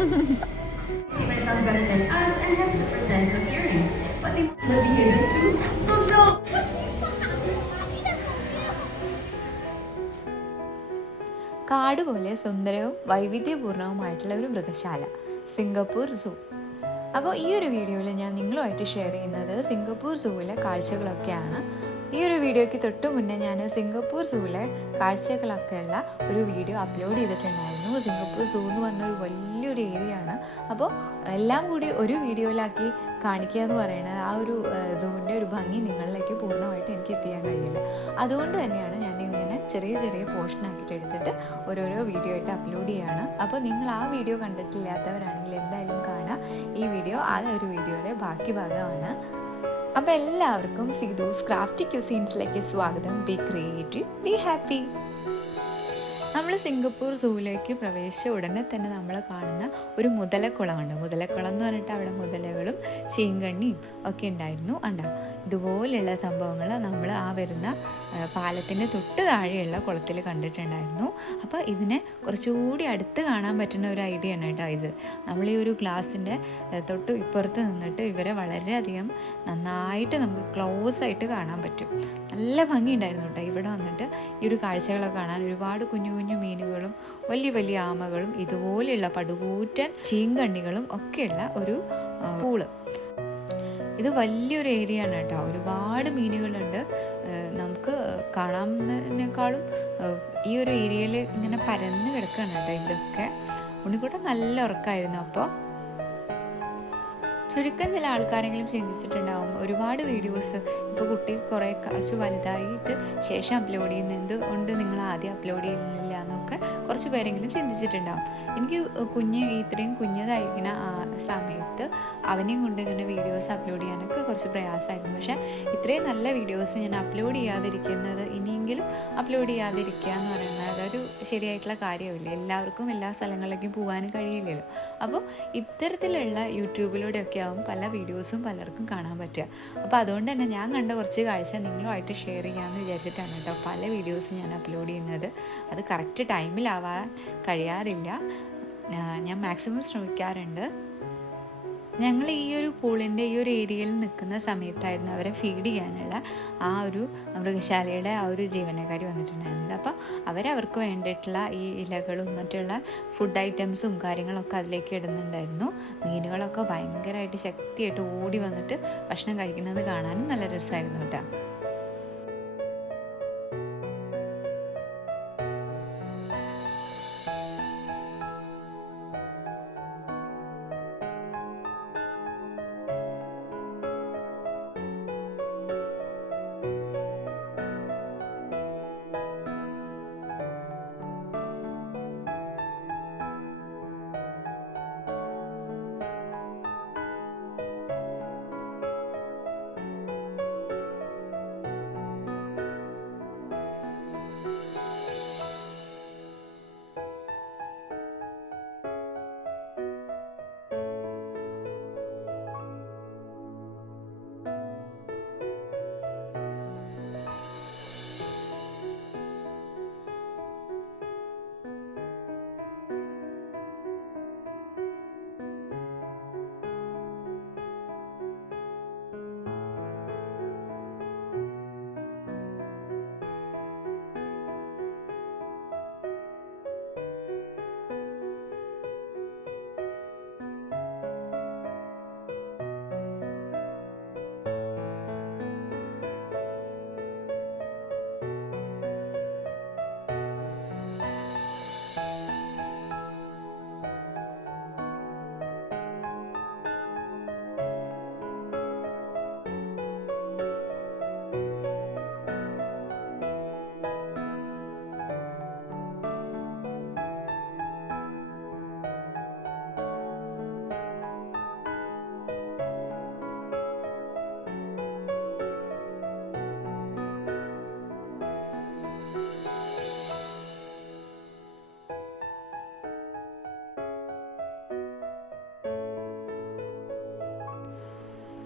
better than us and have super sense of hearing. But they living in this too. So no. കാട് പോലെ സുന്ദരവും വൈവിധ്യപൂർണവുമായിട്ടുള്ള ഒരു മൃഗശാല, സിംഗപ്പൂർ സൂ. അപ്പോൾ ഈ ഒരു വീഡിയോയിൽ ഞാൻ നിങ്ങളുമായിട്ട് ഷെയർ ചെയ്യുന്നത് സിംഗപ്പൂർ സൂവിലെ കാഴ്ചകളൊക്കെയാണ്. ഈ ഒരു വീഡിയോയ്ക്ക് തൊട്ട് മുന്നേ ഞാൻ സിംഗപ്പൂർ സൂവിലെ കാഴ്ചകളൊക്കെയുള്ള ഒരു വീഡിയോ അപ്ലോഡ് ചെയ്തിട്ടുണ്ടായിരുന്നു. സിംഗപ്പൂർ സൂ എന്ന് പറഞ്ഞൊരു വലിയൊരു ഏരിയ ആണ്. അപ്പോൾ എല്ലാം കൂടി ഒരു വീഡിയോയിലാക്കി കാണിക്കുക എന്ന് പറയുന്നത് ആ ഒരു സൂവിൻ്റെ ഒരു ഭംഗി നിങ്ങളിലേക്ക് പൂർണ്ണമായിട്ട് എനിക്ക് എത്തിക്കാൻ കഴിയില്ല. അതുകൊണ്ട് തന്നെയാണ് ഞാൻ ഇങ്ങനെ ചെറിയ ചെറിയ പോർഷനാക്കിയിട്ട് എടുത്തിട്ട് ഓരോരോ വീഡിയോ ആയിട്ട് അപ്ലോഡ് ചെയ്യുകയാണ്. അപ്പോൾ നിങ്ങൾ ആ വീഡിയോ കണ്ടിട്ടില്ലാത്തവരാണെങ്കിൽ എന്തായാലും കാണുക. ഈ വീഡിയോ ആ ഒരു വീഡിയോയുടെ ബാക്കി ഭാഗമാണ്. അപ്പോൾ എല്ലാവർക്കും സീതൂസ് ക്രാഫ്റ്റി ക്യൂസീൻസിലേക്ക് സ്വാഗതം. B creative, be happy. നമ്മൾ സിംഗപ്പൂർ സൂവിലേക്ക് പ്രവേശിച്ച ഉടനെ തന്നെ നമ്മൾ കാണുന്ന ഒരു മുതലക്കുളമുണ്ട്. മുതലക്കുളം എന്ന് പറഞ്ഞിട്ട് അവിടെ മുതലകളും ചീങ്കണ്ണിയും ഒക്കെ ഉണ്ടായിരുന്നു. ഇതുപോലെയുള്ള സംഭവങ്ങൾ നമ്മൾ ആ വരുന്ന പാലത്തിൻ്റെ തൊട്ട് താഴെയുള്ള കുളത്തിൽ കണ്ടിട്ടുണ്ടായിരുന്നു. അപ്പോൾ ഇതിനെ കുറച്ചുകൂടി അടുത്ത് കാണാൻ പറ്റുന്ന ഒരു ഐഡിയ ആണ് കേട്ടോ ഇത്. നമ്മൾ ഈ ഒരു ഗ്ലാസിൻ്റെ തൊട്ട് ഇപ്പുറത്ത് നിന്നിട്ട് ഇവരെ വളരെയധികം നന്നായിട്ട് നമുക്ക് ക്ലോസ് ആയിട്ട് കാണാൻ പറ്റും. നല്ല ഭംഗിയുണ്ടായിരുന്നു കേട്ടോ. ഇവിടെ വന്നിട്ട് ഈ ഒരു കാഴ്ചകളൊക്കെ കാണാൻ ഒരുപാട് കുഞ്ഞു കുഞ്ഞു മീനുകളും വലിയ വലിയ ആമകളും ഇതുപോലെയുള്ള പടുകൂറ്റൻ ചീങ്കണ്ണികളും ഒക്കെയുള്ള ഒരു പൂള്. ഇത് വലിയൊരു ഏരിയ ആണ് കേട്ടോ. ഒരുപാട് മീനുകളുണ്ട്. നമുക്ക് കാണാവുന്നതിനേക്കാളും ഈ ഒരു ഏരിയയിൽ ഇങ്ങനെ പരന്ന് കിടക്കുകയാണ് കേട്ടോ ഇതൊക്കെ. ഉണ്ണിക്കുട്ടൻ നല്ല ഉറക്കമായിരുന്നു. അപ്പോൾ ചുരുക്കം ചില ആൾക്കാരെങ്കിലും ചിന്തിച്ചിട്ടുണ്ടാവും ഒരുപാട് വീഡിയോസ് ഇപ്പോൾ കുട്ടി കുറേ കുറച്ച് വലുതായിട്ട് ശേഷം അപ്ലോഡ് ചെയ്യുന്ന എന്തുകൊണ്ട് നിങ്ങൾ ആദ്യം അപ്ലോഡ് ചെയ്യുന്നില്ല എന്നൊക്കെ കുറച്ച് പേരെങ്കിലും ചിന്തിച്ചിട്ടുണ്ടാവും. എനിക്ക് ഇത്രയും കുഞ്ഞതായിരിക്കുന്ന ആ സമയത്ത് അവനെയും കൊണ്ട് ഇങ്ങനെ വീഡിയോസ് അപ്ലോഡ് ചെയ്യാനൊക്കെ കുറച്ച് പ്രയാസമായിരുന്നു. പക്ഷേ ഇത്രയും നല്ല വീഡിയോസ് ഞാൻ അപ്ലോഡ് ചെയ്യാതിരിക്കുന്നത്, ഇനിയെങ്കിലും അപ്ലോഡ് ചെയ്യാതിരിക്കുക എന്ന് പറയുന്നത് അതൊരു ശരിയായിട്ടുള്ള കാര്യമില്ല. എല്ലാവർക്കും എല്ലാ സ്ഥലങ്ങളിലേക്കും പോകാനും കഴിയില്ലല്ലോ. അപ്പോൾ ഇത്തരത്തിലുള്ള യൂട്യൂബിലൂടെയൊക്കെ ആവും പല വീഡിയോസും പലർക്കും കാണാൻ പറ്റുക. അപ്പോൾ അതുകൊണ്ട് തന്നെ ഞാൻ കണ്ട കുറച്ച് കാഴ്ച നിങ്ങളുമായിട്ട് ഷെയർ ചെയ്യാമെന്ന് വിചാരിച്ചിട്ടാണ് കേട്ടോ പല വീഡിയോസും ഞാൻ അപ്ലോഡ് ചെയ്യുന്നത്. അത് കറക്റ്റ് ടൈമിലാവാൻ കഴിയാറില്ല. ഞാൻ മാക്സിമം ശ്രമിക്കാറുണ്ട്. ഞങ്ങൾ ഈ ഒരു പൂളിൻ്റെ ഈ ഒരു ഏരിയയിൽ നിൽക്കുന്ന സമയത്തായിരുന്നു അവരെ ഫീഡ് ചെയ്യാനുള്ള ആ ഒരു മൃഗശാലയുടെ ആ ഒരു ജീവനക്കാരി വന്നിട്ടുണ്ടായിരുന്നത്. അപ്പോൾ അവർക്ക് വേണ്ടിയിട്ടുള്ള ഈ ഇലകളും മറ്റുള്ള ഫുഡ് ഐറ്റംസും കാര്യങ്ങളൊക്കെ അതിലേക്ക് ഇടുന്നുണ്ടായിരുന്നു. മീനുകളൊക്കെ ഭയങ്കരമായിട്ട് ശക്തിയായിട്ട് ഓടി വന്നിട്ട് ഭക്ഷണം കഴിക്കുന്നത് കാണാനും നല്ല രസമായിരുന്നു കേട്ടോ.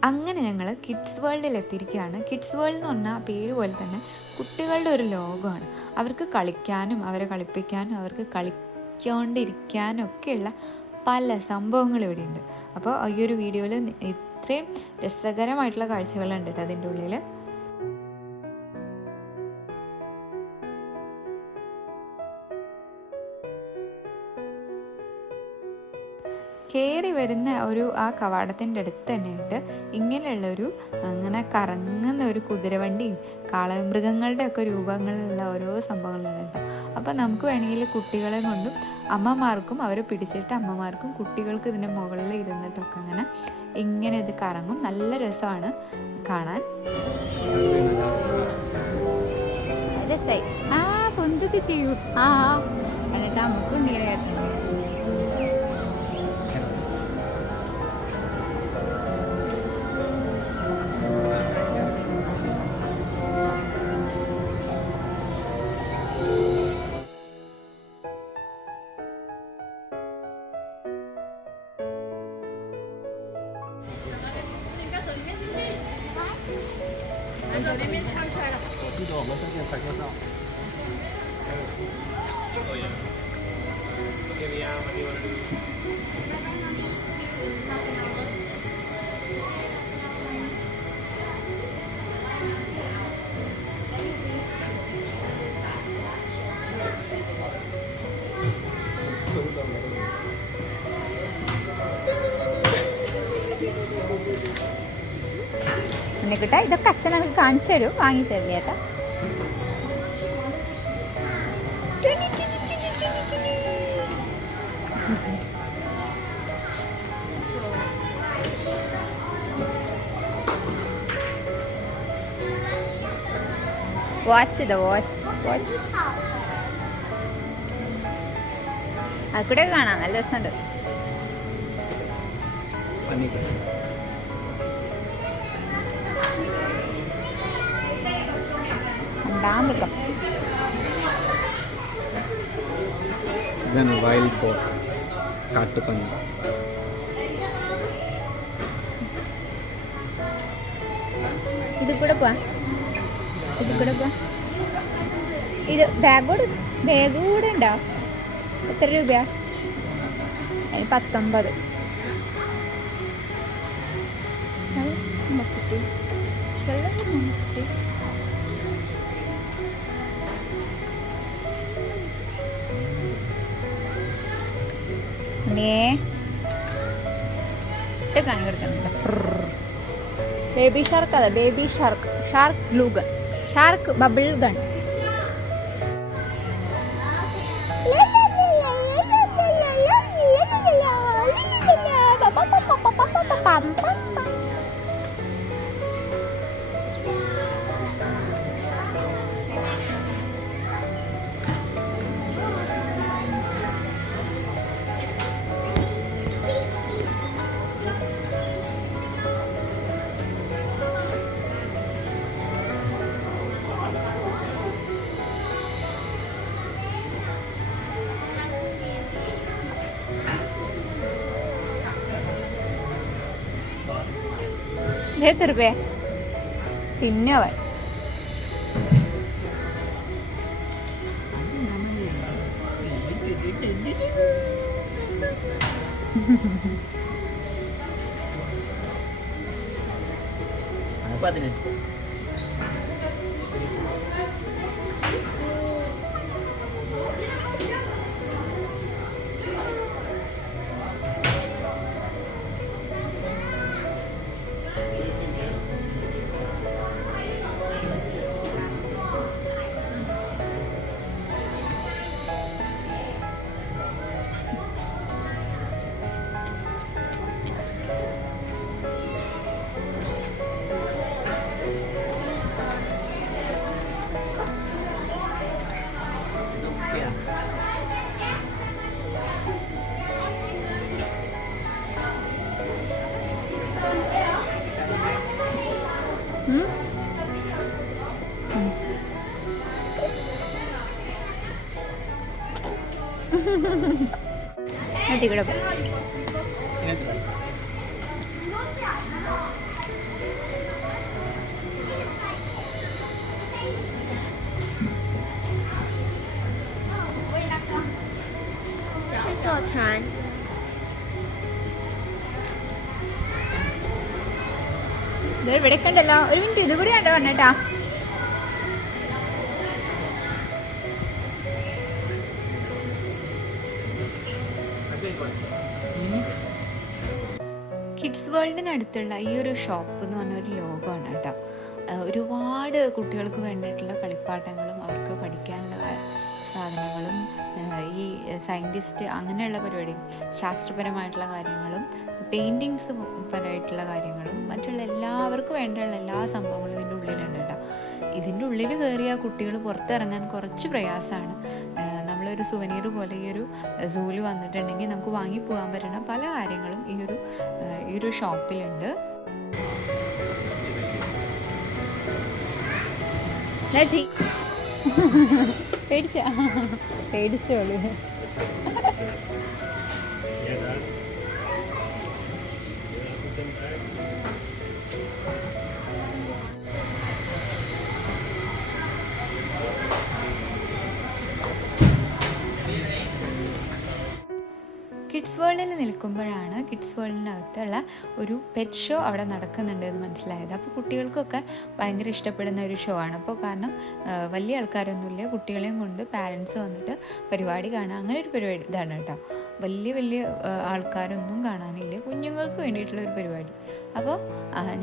അങ്ങനെ ഞങ്ങൾ കിഡ്സ് വേൾഡിൽ എത്തിയിരിക്കുകയാണ്. കിഡ്സ് വേൾഡ് എന്ന് പറഞ്ഞാൽ പേര് പോലെ തന്നെ കുട്ടികളുടെ ഒരു ലോകമാണ്. അവർക്ക് കളിക്കാനും അവരെ കളിപ്പിക്കാനും അവർക്ക് കളിക്കൊണ്ടിരിക്കാനും ഒക്കെയുള്ള പല സംഭവങ്ങളും ഇവിടെ ഉണ്ട്. അപ്പോൾ ഈ ഒരു വീഡിയോയിൽ ഇത്രയും രസകരമായിട്ടുള്ള കാഴ്ചകളുണ്ട് കേട്ടോ അതിൻ്റെ ഉള്ളിൽ. കയറി വരുന്ന ആ കവാടത്തിൻ്റെ അടുത്ത് തന്നെയായിട്ട് ഇങ്ങനെയുള്ളൊരു അങ്ങനെ കറങ്ങുന്ന ഒരു കുതിരവണ്ടിയും കാളമൃഗങ്ങളുടെ ഒക്കെ രൂപങ്ങളുള്ള ഓരോ സംഭവങ്ങളാണ് കേട്ടോ. അപ്പോൾ നമുക്ക് വേണമെങ്കിൽ കുട്ടികളെ കൊണ്ടും അമ്മമാർക്കും അവരെ പിടിച്ചിട്ട് അമ്മമാർക്കും കുട്ടികൾക്ക് ഇതിൻ്റെ മുകളിൽ ഇരുന്നിട്ടൊക്കെ ഇങ്ങനെ ഇത് കറങ്ങും. നല്ല രസമാണ് കാണാൻ. രസമായി പൊന്തൊക്കെ ചെയ്യൂ. എന്നിട്ട് നമുക്കുണ്ടിങ്ങനെ കേട്ടോ. എന്നിക്കിട്ടാ ഇതൊക്കെ അച്ഛൻ നമുക്ക് കാണിച്ചു തരും, വാങ്ങിത്തരില്ല ചേട്ടാ. വാച്ച് അത് കൂടെ കാണാം, നല്ല രസമുണ്ട്. മൃഗം ഇതാണ് വൈൽഡ് ബോർ, കാട്ടുപന്നി. ഇത് കൂടെ പോവാ. ഇത് ബാഗ് കൂടെ ഉണ്ടോ? എത്ര രൂപയാ? അതിന് 19. ബേബി ഷാർക്ക്, അതാ baby shark glue gun, shark bubble gun. എത്ര രൂപ തിന്നവൻ? ഇവിടെ坐船， ഇവിടെ കണ്ടല്ലോ. ഒരു മിനിറ്റ്, ഇത് കൂടി കണ്ടോ വന്നേട്ടാ. കിഡ്സ് വേൾഡിനടുത്തുള്ള ഈ ഒരു ഷോപ്പ് എന്ന് പറഞ്ഞ ഒരു ലോകമാണ് കേട്ടോ. ഒരുപാട് കുട്ടികൾക്ക് വേണ്ടിയിട്ടുള്ള കളിപ്പാട്ടങ്ങളും അവർക്ക് പഠിക്കാനുള്ള സാധനങ്ങളും ഈ സയൻറ്റിസ്റ്റ് അങ്ങനെയുള്ള പരിപാടി, ശാസ്ത്രപരമായിട്ടുള്ള കാര്യങ്ങളും പെയിൻറ്റിങ്സ് പരമായിട്ടുള്ള കാര്യങ്ങളും മറ്റുള്ള എല്ലാവർക്കും വേണ്ടിയുള്ള എല്ലാ സംഭവങ്ങളും ഇതിൻ്റെ ഉള്ളിലുണ്ട് കേട്ടോ. ഇതിൻ്റെ ഉള്ളിൽ കയറിയ കുട്ടികൾ പുറത്തിറങ്ങാൻ കുറച്ച് പ്രയാസമാണ്. നമ്മളൊരു സുവനീർ പോലെ ഈ ഒരു സൂല് വന്നിട്ടുണ്ടെങ്കിൽ നമുക്ക് വാങ്ങിപ്പോകാൻ പറ്റുന്ന പല കാര്യങ്ങളും ഈ ഒരു ഷോപ്പിലുണ്ട്. പേടിച്ചോളൂ. കിഡ്സ് വേൾഡിൽ നിൽക്കുമ്പോഴാണ് കിഡ്സ് വേൾഡിനകത്തുള്ള ഒരു പെറ്റ് ഷോ അവിടെ നടക്കുന്നുണ്ട് എന്ന് മനസ്സിലായത്. അപ്പോൾ കുട്ടികൾക്കൊക്കെ ഭയങ്കര ഇഷ്ടപ്പെടുന്ന ഒരു ഷോ ആണ്. അപ്പോൾ കാരണം വലിയ ആൾക്കാരൊന്നുമില്ല, കുട്ടികളെയും കൊണ്ട് പാരൻസ് വന്നിട്ട് പരിപാടി കാണാൻ, അങ്ങനെ ഒരു പരിപാടി ഇതാണ് കേട്ടോ. വലിയ ആൾക്കാരൊന്നും കാണാനില്ല, കുഞ്ഞുങ്ങൾക്ക് വേണ്ടിയിട്ടുള്ള ഒരു പരിപാടി. അപ്പോൾ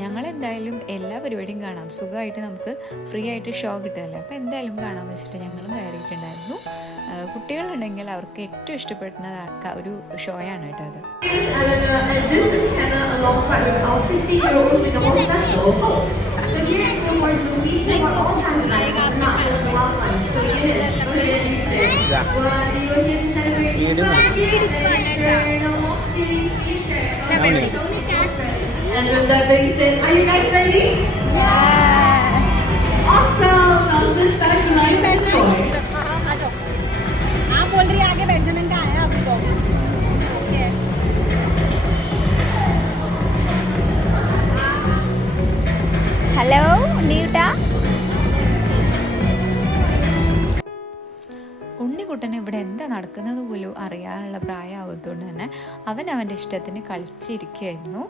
ഞങ്ങളെന്തായാലും എല്ലാ പരിപാടിയും കാണാം, സുഖമായിട്ട് നമുക്ക് ഫ്രീ ആയിട്ട് ഷോ കിട്ടുമല്ലോ. അപ്പോൾ എന്തായാലും കാണാൻ വെച്ചിട്ട് ഞങ്ങളും കയറിയിട്ടുണ്ടായിരുന്നു. കുട്ടികളുണ്ടെങ്കിൽ അവർക്ക് ഏറ്റവും ഇഷ്ടപ്പെടുന്ന ഒരു ഷോയാണ് കേട്ടോ അത്. And with that being said, are you guys ready? Yeah. Awesome. Now sit back, relax, and enjoy. आप बोल रही है आगे बेंजामिन का आया अभी तो. ओके. हेलो न्यूटा. ഉണ്ണിക്കുട്ടന് ഇവിടെ എന്താ നടക്കുന്നത് പോലും അറിയാനുള്ള പ്രായമാവത്തോണ്ട് തന്നെ അവൻ്റെ ഇഷ്ടത്തിന് കളിച്ചിരിക്കുകയായിരുന്നു.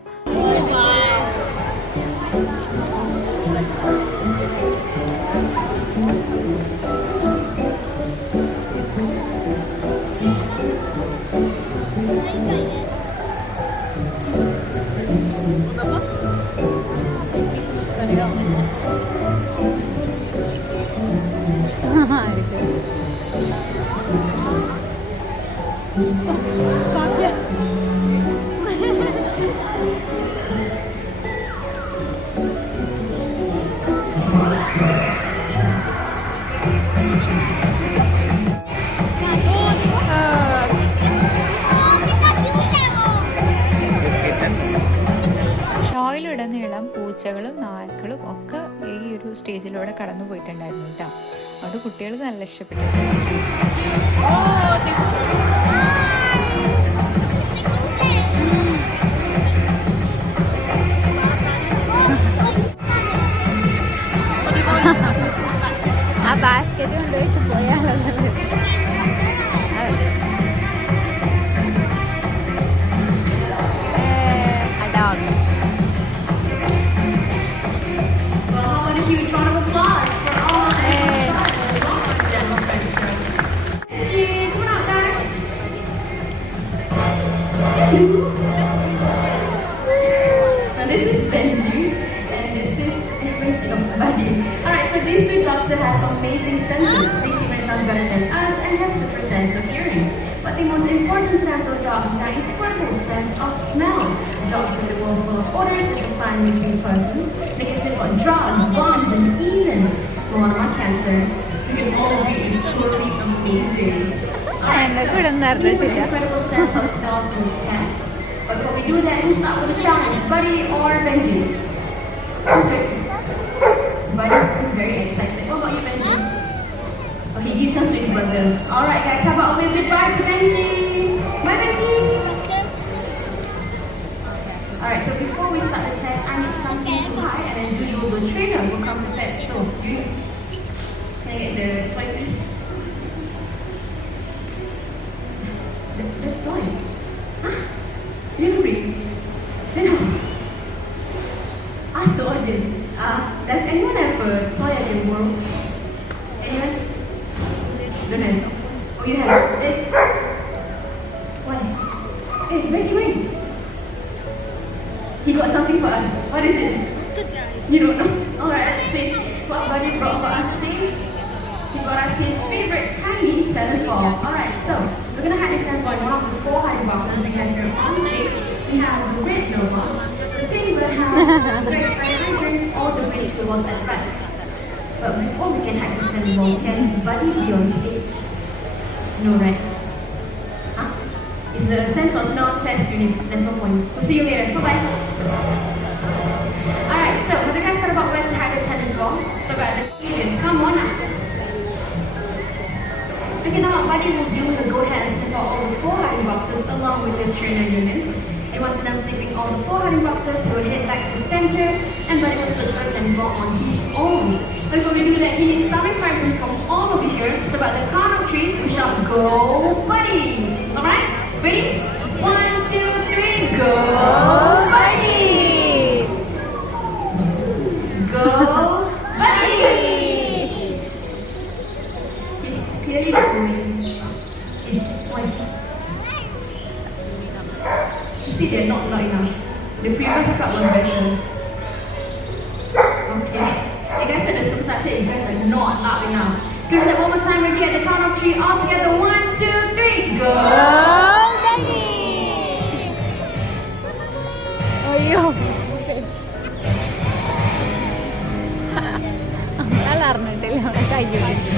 ഷോയിലുടനീളം പൂച്ചകളും നായ്ക്കളും ഒക്കെ ഈ ഒരു സ്റ്റേജിലൂടെ കടന്നു പോയിട്ടുണ്ടായിരുന്നു കേട്ടോ. അത് കുട്ടികൾക്ക് നല്ല ഇഷ്ടപ്പെട്ടു. ആ ബാസ്കറ്റ് കൊണ്ടുപോയിട്ട് പോയാലോ. This is Benji, and this is Buddy. Alright, so these two dogs have amazing senses. They see when dogs better than us and have super sense of hearing. But the most important sense of dogs is the incredible sense of smell. Dogs in the world full of odors that define missing persons. They can sniff on drugs, bombs, and even coronavirus cancer. You can all agree it's totally amazing. Alright, so incredible sense of smell to cats. But before we do that, let's start with a challenge. Buddy or Benji? Buddy is very excited. What about you, Benji? Okay, you just raise brother. Alright guys, how about we wave goodbye to Benji? Bye Benji! Alright, so before we start the test, I need something to hide, and as usual, the trainer will come with that. So, use. Can I get the toy please? The toy? Huh? Really? Then how? Ask the audience. Hey, where's he going? He got something for us. What is it? You don't know? Alright, let's see what Buddy brought for us today. He brought us his favorite tiny tennis ball. Alright, so we're gonna have this tennis ball in one of the 4 hiding boxes we have here on stage. We have the red little box, the pink warehouse, the red fire hydrant, all the way towards that back. But before we can hack this tennis ball, can Buddy be on stage? No, right? Huh? It's the sense of smell test units. There's no point. We'll see you later. Bye-bye. Alright, so when the guys thought about where to hide the tennis ball, so about the alien, come on up. Okay, now Buddy will do the go-ahead and snip out all the 4 hiding boxes along with his trainer units. And once done snipping all the 4 hiding boxes, he will head back to center and Buddy will search for a tennis ball on his own. But before we do that, he needs some encouragement from all over here. So about the count of 3, we shall go Buddy! Alright? Ready? 1, 2, 3, go Buddy! Go Buddy! He's clearly not going. Why? You see, they're not loud enough. The previous crowd was better. Okay. You guys said the superstar said you guys are not loud enough. Give that one more time and get the count of 3 all together. 1, 2, 3, go! അയ്യോ അമ്മ അറിഞ്ഞിട്ടില്ല അവിടെ കയ്യൊഴിച്ചു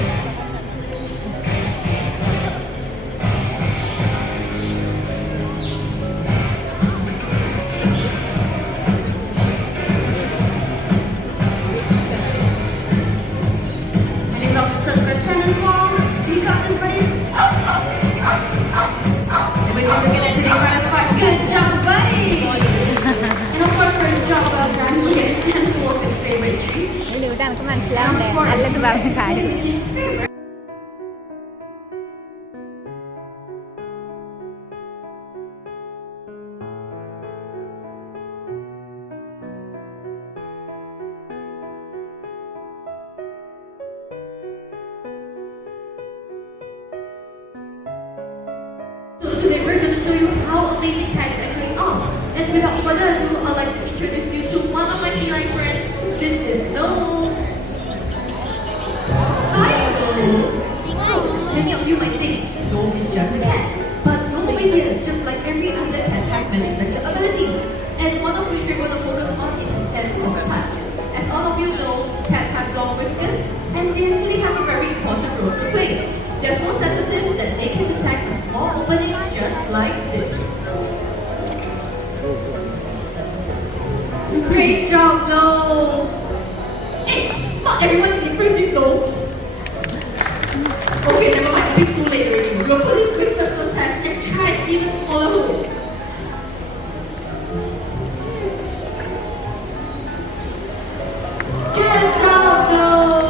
And he's off to search for a tennis ball. You got this, buddy. And we're just looking at sitting right spot. Good job, buddy. And of course, for a job well done, he can walk his favorite treat. ഇവിടെ എനിക്ക് And മനസ്സിലാവണ്ടേ of course, നല്ലത് പറഞ്ഞ കാര്യം his favorite. So today we're going to show you how amazing tags actually are. And without further ado, I'd like to introduce you to one of my canine friends. This is Noel. Hi, Noel. So many of you might think Noel is just a cat, but Noel over here, just like every other cat, has many special abilities. And one of which we're going to focus on is his sense of touch. As all of you know, cats have long whiskers, and they actually have a very important role to play. They're so sensitive that they can detect a small opening just like this. Great job, Noel! Hey, not everyone's impressed with Noel. Okay, never mind, a bit too late already. We'll put his whiskers to test and try an even smaller hole. Good job, Noel!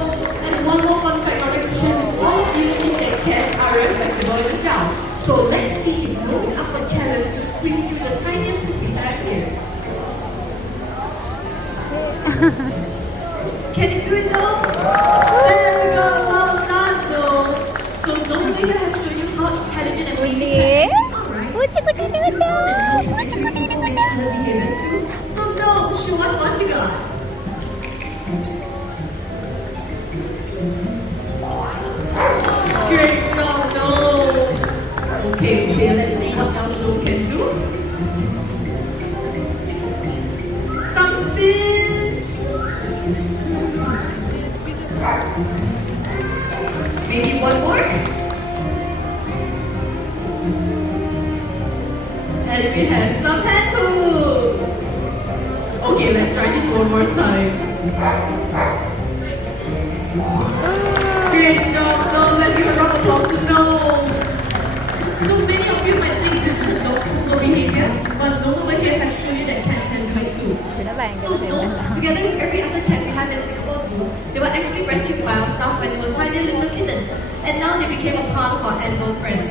And one more fun fact I'd like to share with all of you is that cats are very flexible in the jaw. So let's see if Noel is up for a challenge to squeeze through the tiniest hoop we have here. Can you do it, Noel? Let's go! Well done, Noel! So Noel over here has shown you how intelligent and amazing cats are, right? പൂച്ചക്കുട്ടീനെ Did you know that animals can mimic other behaviors too? So Noel, show us what you got. Great job, Noel! Okay, let's see what else Noel can do. Some spins! Maybe one more? And we have some hand hooks! Okay, let's try this one more time. Great job, Noel. Let's give a round of applause to Noel. So many of you might think this is a dog's typical behavior, but Noel over here has shown you that cats can do it too. ഇവിടെ ഭയങ്കര So Noel, together with every other cat we have in Singapore Zoo, they were actually rescued by our staff when they were tiny little kittens, and now they became a part of our animal friends.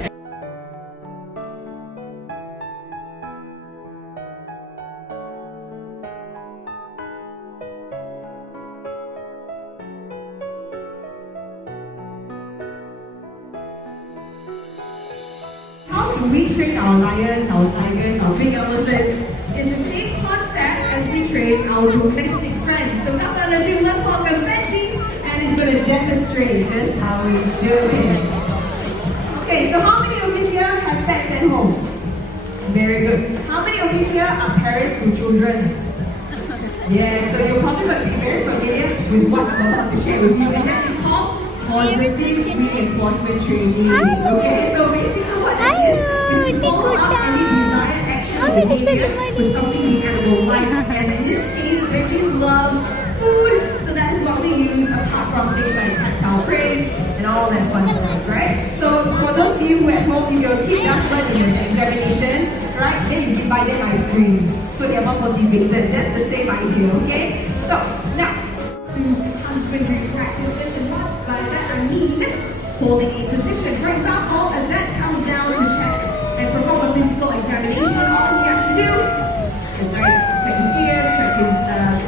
How do we train our lions, our tigers, our big elephants? It's the same concept as we train our domestic friends. So without further ado, let's welcome Benji, and he's going to demonstrate just how we do it. Okay, so how many of you here have pets at home? Very good. How many of you here are parents to children? Yeah, so you're probably going to be very familiar with what I'm about to share with you, and that is called positive reinforcement training. Okay, so basically what that is to follow up any desired action or behavior with something the animal likes. And in this case, Reggie loves food, so that is what we use apart from things like tactile praise and all that fun stuff, right? So for those of you who at home, if your kid does well in an examination, right, then you divide them ice cream, so they are more motivated. That's the same idea, okay? So now, to husbandry practices, and what by that I mean holding a position. For example, a vet comes down to check and perform a physical examination. All he has to do is check his ears, check his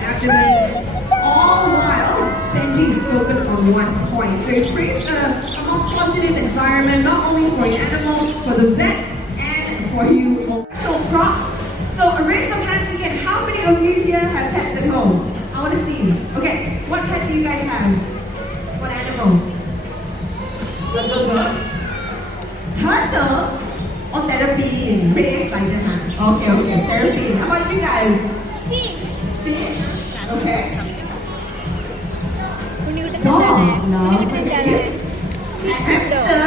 abdomen, all while Benji is focused on one point. So it creates a more positive environment, not only for your animal, for the vet, and for you. Special props. So a raise of hands again. How many of you here have pets at home? I want to see. Okay, what pet do you guys have? What animal? Bird? Turtle or terrapin? Pretty excited, huh? Okay, terrapin. How about you guys? Fish. Okay. Dog. No. Hamster.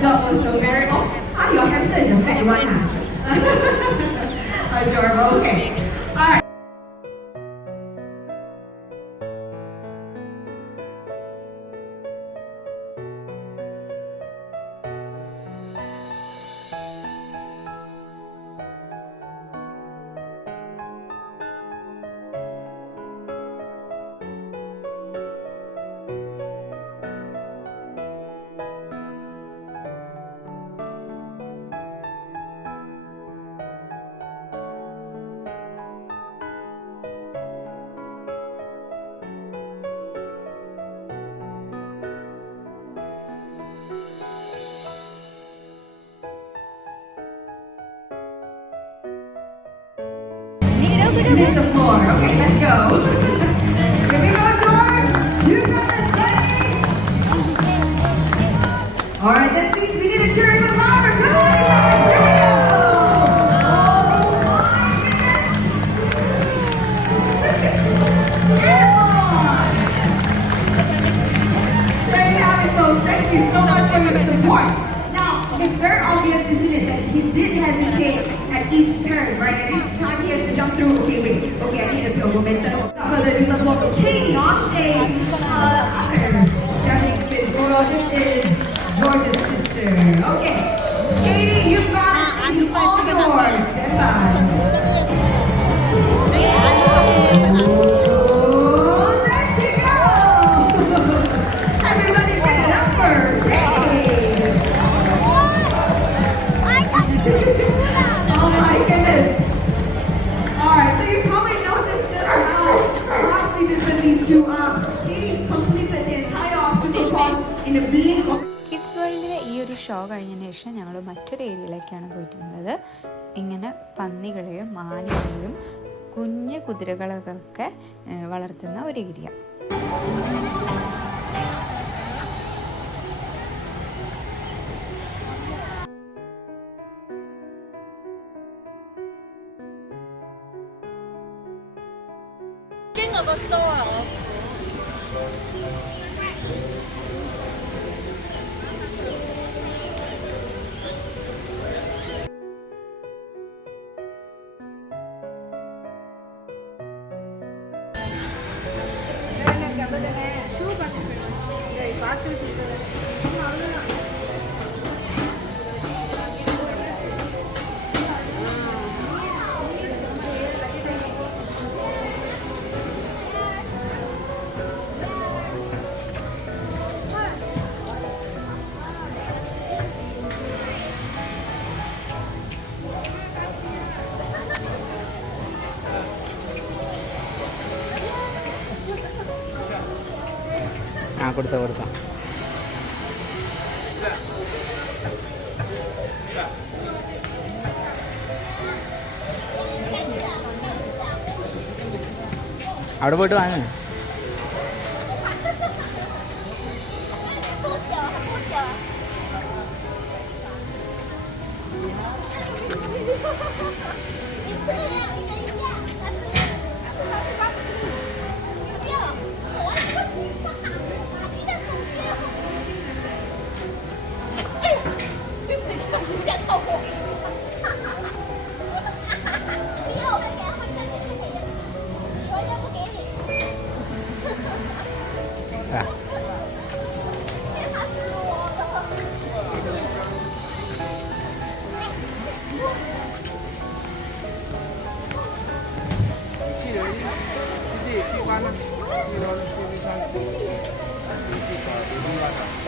Dog also very. Oh, your hamster is a fat one, huh? Adorable. Okay. All right. Hit the floor. Okay, let's go. Here we go, George. You got this, buddy. All right, this means we need to cheer even louder. Come on, you guys. Here we go. Oh my goodness. Come on. There you have it, folks. Thank you so much for your support. Now, it's very obvious, isn't it, that he did hesitate at each turn, right? At each time he has to jump through. Okay, wait. Okay, I need a bit of momentum. Without further ado, let's welcome Katie on stage. Japanese kids. Well, this is George's sister. Okay, Katie, you've got it. She's all yours. Stand by. Oh, there she goes. Everybody give it up for Katie. Oh my goodness. Alright, so you probably noticed just how vastly different these two are. Katie completed the entire obstacle course in a blink of... kids വേൾഡിലെ ഈ ഒരു ഷോ കഴിഞ്ഞതിന് ശേഷം ഞങ്ങൾ മറ്റൊരു ഏരിയയിലേക്കാണ് പോയിട്ടുള്ളത്. ഇങ്ങനെ പന്നികളെയും ആനകളെയും കുഞ്ഞു കുതിരകളൊക്കെ വളർത്തുന്ന ഒരു ഏരിയ. Of a store. കൊടുത്ത അവിടെ പോയിട്ട് വാങ്ങ. À.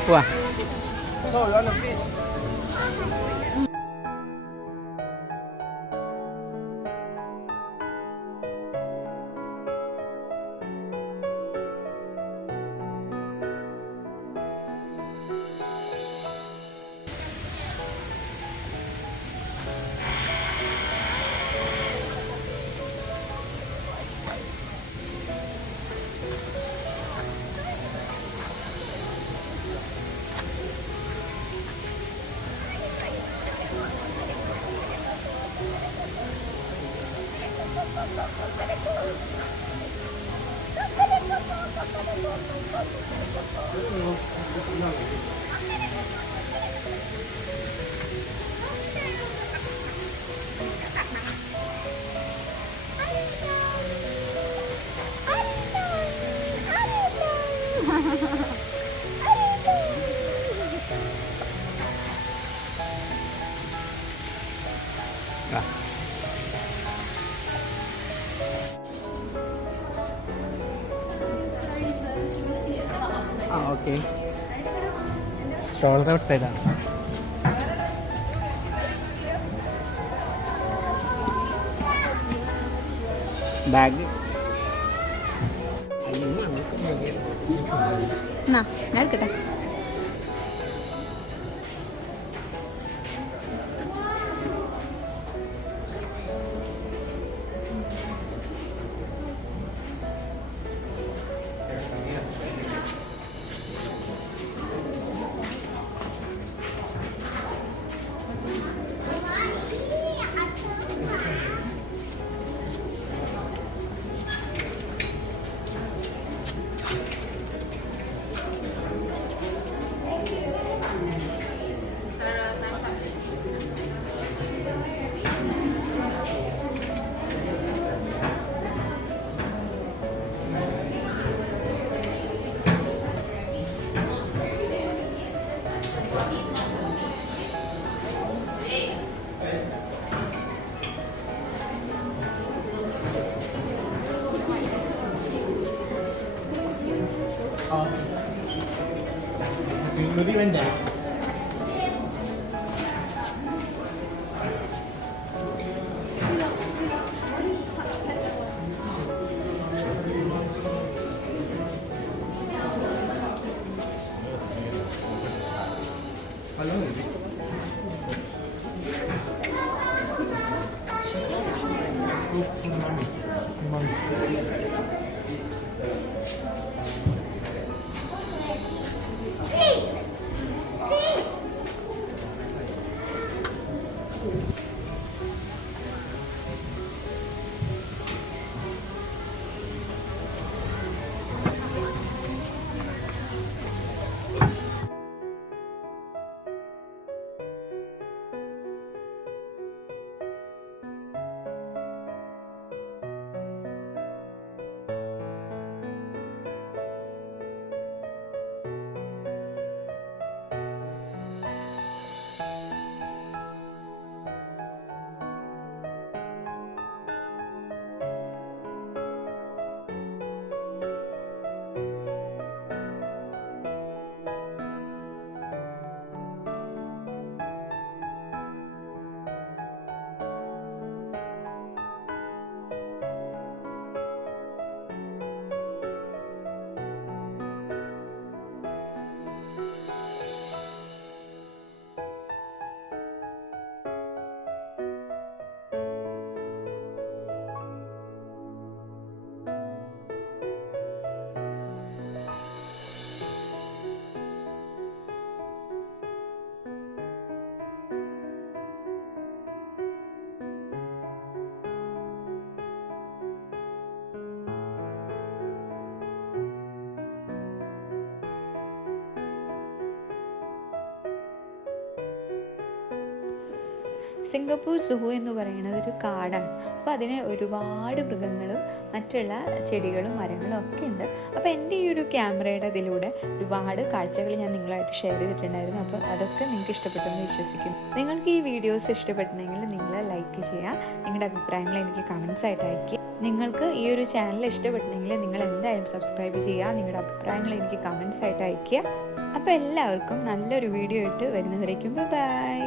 Ủa. À. Ah, okay. Stroller outside. Bag. എന്നാ ഞാൻ എടുക്കട്ടെ. Maybe when that. സിംഗപ്പൂർ സൂ എന്ന് പറയുന്നത് ഒരു കാടാണ്. അപ്പോൾ അതിന് ഒരുപാട് മൃഗങ്ങളും മറ്റുള്ള ചെടികളും മരങ്ങളും ഒക്കെ ഉണ്ട്. അപ്പോൾ എൻ്റെ ഈ ഒരു ക്യാമറയുടെ ഇതിലൂടെ ഒരുപാട് കാഴ്ചകൾ ഞാൻ നിങ്ങളായിട്ട് ഷെയർ ചെയ്തിട്ടുണ്ടായിരുന്നു. അപ്പോൾ അതൊക്കെ നിങ്ങൾക്ക് ഇഷ്ടപ്പെട്ടെന്ന് വിശ്വസിക്കുന്നു. നിങ്ങൾക്ക് ഈ വീഡിയോസ് ഇഷ്ടപ്പെട്ടിട്ടുണ്ടെങ്കിൽ നിങ്ങൾ ലൈക്ക് ചെയ്യുക, നിങ്ങളുടെ അഭിപ്രായങ്ങൾ എനിക്ക് കമൻസ് ആയിട്ട് അയയ്ക്കുക. നിങ്ങൾക്ക് ഈ ഒരു ചാനൽ ഇഷ്ടപ്പെട്ടിട്ടുണ്ടെങ്കിൽ നിങ്ങൾ എന്തായാലും സബ്സ്ക്രൈബ് ചെയ്യുക, നിങ്ങളുടെ അഭിപ്രായങ്ങൾ എനിക്ക് കമൻസ് ആയിട്ട് അയയ്ക്കുക. അപ്പോൾ എല്ലാവർക്കും നല്ലൊരു വീഡിയോ ഇട്ട് വരുന്നവരേക്കും ബൈ.